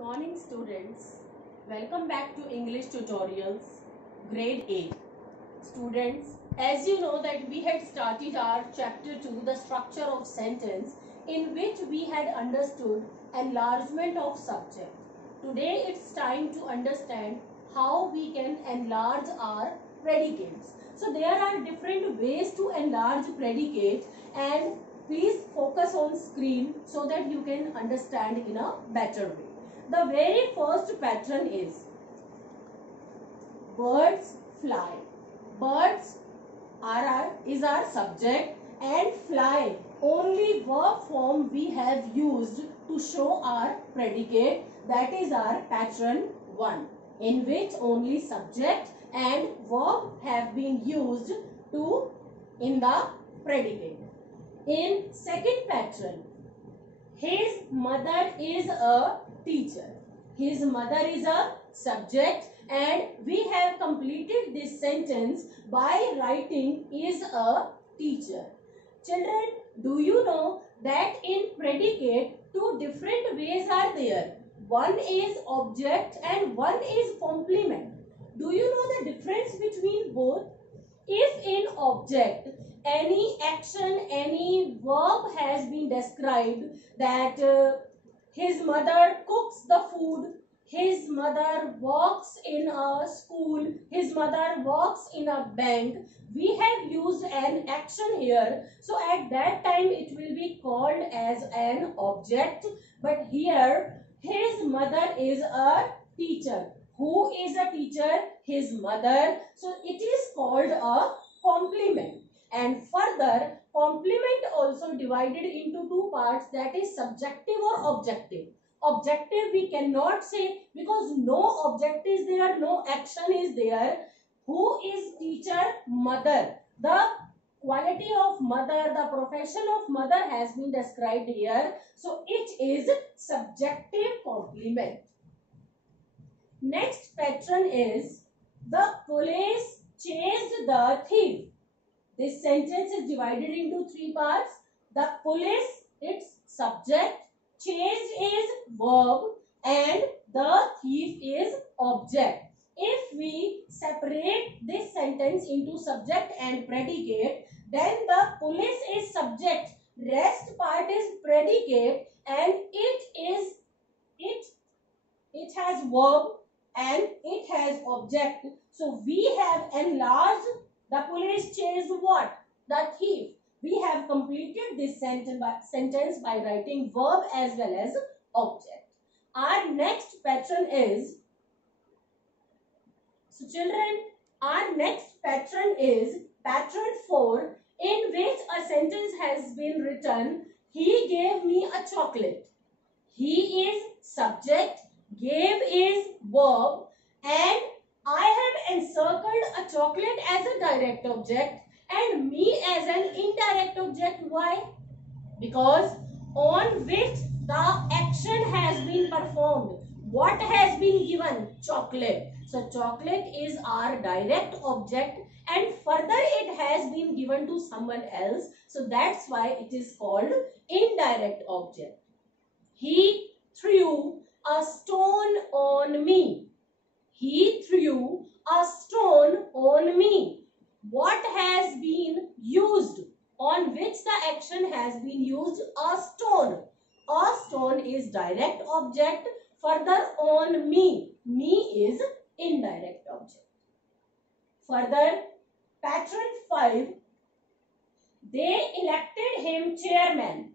morning students. Welcome back to English tutorials grade 8. Students, as you know that we had started our chapter 2, the structure of sentence, in which we had understood enlargement of subject. Today it's time to understand how we can enlarge our predicates. So there are different ways to enlarge predicate, and please focus on screen so that you can understand in a better way. The very first pattern is birds fly. Birds is our subject, and fly only verb form we have used to show our predicate. That is our pattern 1, in which only subject and verb have been used to in the predicate. In second pattern, his mother is a teacher. His mother is a subject, and we have completed this sentence by writing is a teacher. Children, do you know that in predicate two different ways are there? One is object and one is complement. Do you know the difference between both? If in object any action, any verb has been described, that his mother cooks the food, his mother works in a school, his mother works in a bank, we have used an action here. So at that time it will be called as an object. But here his mother is a teacher. Who is a teacher? His mother. So it is called a complement. And further, complement also divided into two parts, that is subjective or objective. Objective we cannot say because no object is there, no action is there. Who is teacher? Mother. The quality of mother, the profession of mother has been described here. So it is subjective complement. Next pattern is the police chased the thief. This sentence is divided into three parts. The police, its subject, chased is verb, and the thief is object. If we separate this sentence into subject and predicate, then the police is subject, rest part is predicate, and it has verb and it has object. So we have enlarged the police chased what? The thief. We have completed this sentence by writing verb as well as object. Our next pattern is, so children, our next pattern is pattern 4, in which a sentence has been written, he gave me a chocolate. He is subject, gave is verb, and I have encircled a chocolate as a direct object and me as an indirect object. Why? Because on which the action has been performed. What has been given? Chocolate. So chocolate is our direct object, and further it has been given to someone else. So that's why it is called indirect object. He threw a stone on me. He threw a stone on me. What has been used? On which the action has been used? A stone. A stone is direct object. Further, on me. Me is indirect object. Further, pattern 5. They elected him chairman.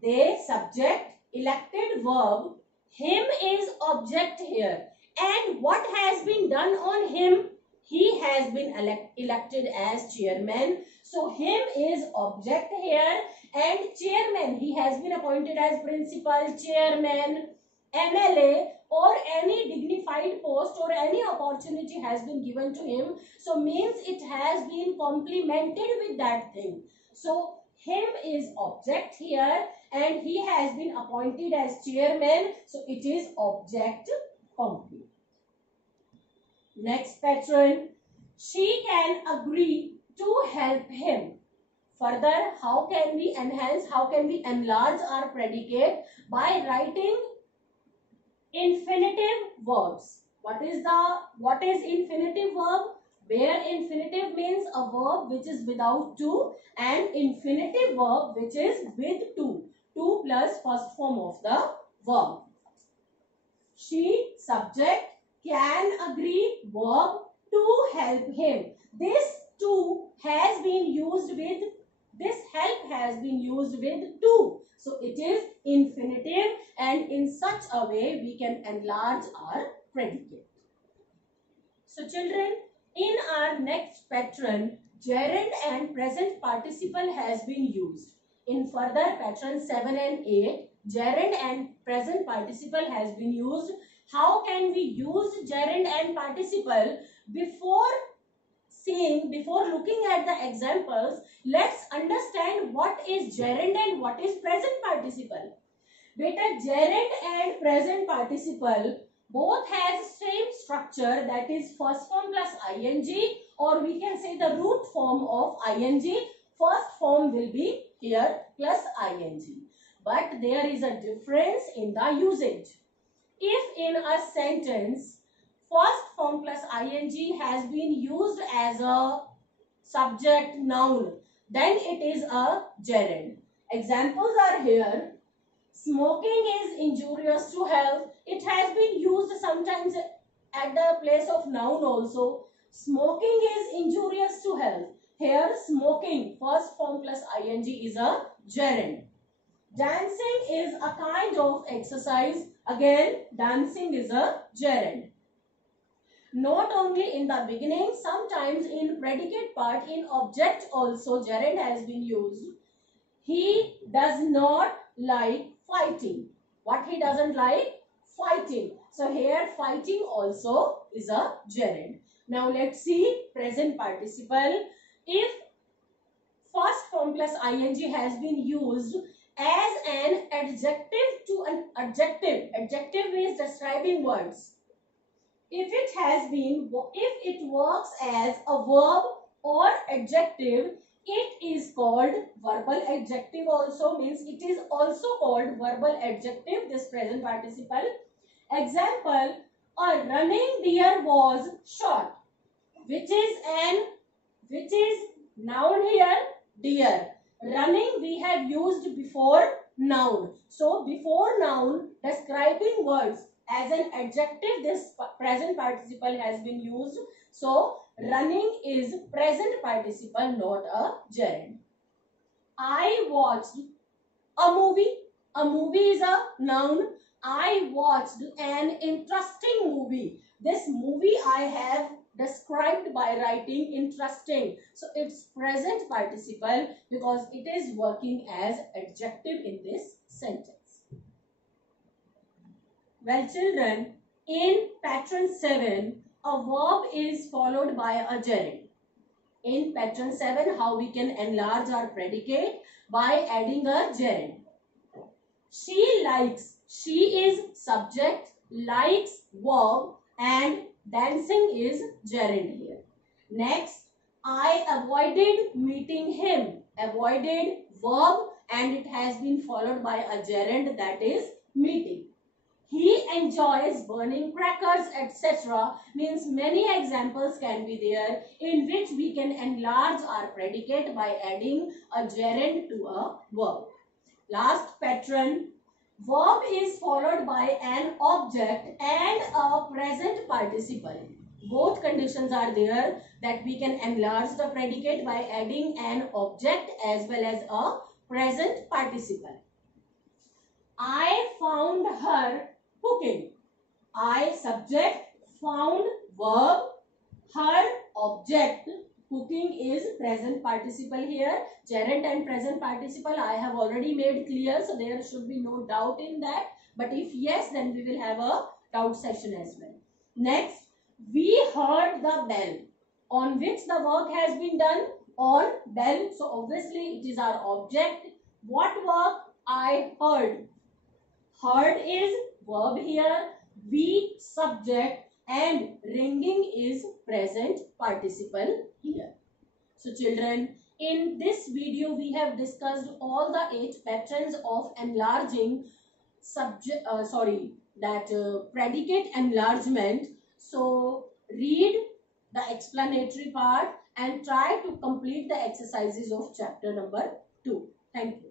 They subject, elected verb. Him is object here. And what has been done on him? He has been elected as chairman. So him is object here, and chairman, he has been appointed as principal, chairman, MLA, or any dignified post or any opportunity has been given to him. So means it has been complemented with that thing. So him is object here, and he has been appointed as chairman. So it is object complete. Next pattern, she can agree to help him. Further, how can we enhance, how can we enlarge our predicate? By writing Infinitive verbs. What is infinitive verb? Where infinitive means a verb which is without to, and infinitive verb which is with to. To plus first form of the verb. She, subject, can agree, verb, to help him. This to has been used with, this help has been used with to. So it is infinitive, and in such a way we can enlarge our predicate. So children, in our next pattern, gerund and present participle has been used. In further pattern 7 and 8, gerund and present participle has been used. How can we use gerund and participle? Before looking at the examples, let's understand what is gerund and what is present participle. Beta, gerund and present participle both has same structure, that is first form plus ing, or we can say the root form of ing. First form will be here plus ing. But there is a difference in the usage. If in a sentence first form plus ing has been used as a subject noun, then it is a gerund. Examples are here. Smoking is injurious to health. It has been used sometimes at the place of noun also. Smoking is injurious to health. Here smoking, first form plus ing, is a gerund. Dancing is a kind of exercise. Again, dancing is a gerund. Not only in the beginning, sometimes in predicate part, in object also gerund has been used. He does not like fighting. What he doesn't like? Fighting. So here fighting also is a gerund. Now let's see present participle. If first form plus ing has been used as an adjective to an adjective. Adjective means describing words. If it works as a verb or adjective, it is called verbal adjective also, means it is also called verbal adjective, this present participle. Example, a running deer was shot, which is noun here, deer. Running we have used before noun. So before noun, describing words as an adjective, this present participle has been used. So running is present participle, not a gerund. I watched a movie. A movie is a noun. I watched an interesting movie. This movie I have described by writing interesting. So it's present participle because it is working as adjective in this sentence. Well children, in pattern 7, a verb is followed by a gerund. In pattern 7, how we can enlarge our predicate? By adding a gerund. She likes, she is subject, likes verb, and dancing is gerund here. Next, I avoided meeting him. Avoided verb, and it has been followed by a gerund, that is meeting. He enjoys burning crackers, etc. Means many examples can be there in which we can enlarge our predicate by adding a gerund to a verb. Last pattern, verb is followed by an object and a present participle. Both conditions are there that we can enlarge the predicate by adding an object as well as a present participle. I found her cooking. I subject, found verb, her object, cooking is present participle here. Gerund and present participle I have already made clear, so there should be no doubt in that. But if yes, then we will have a doubt session as well. Next, we heard the bell. On which the work has been done? On bell. So obviously it is our object. What work? I heard. Heard is verb here, we subject, and ringing is present participle here. So children, in this video we have discussed all the 8 patterns of enlarging that predicate enlargement. So read the explanatory part and try to complete the exercises of chapter number 2. Thank you.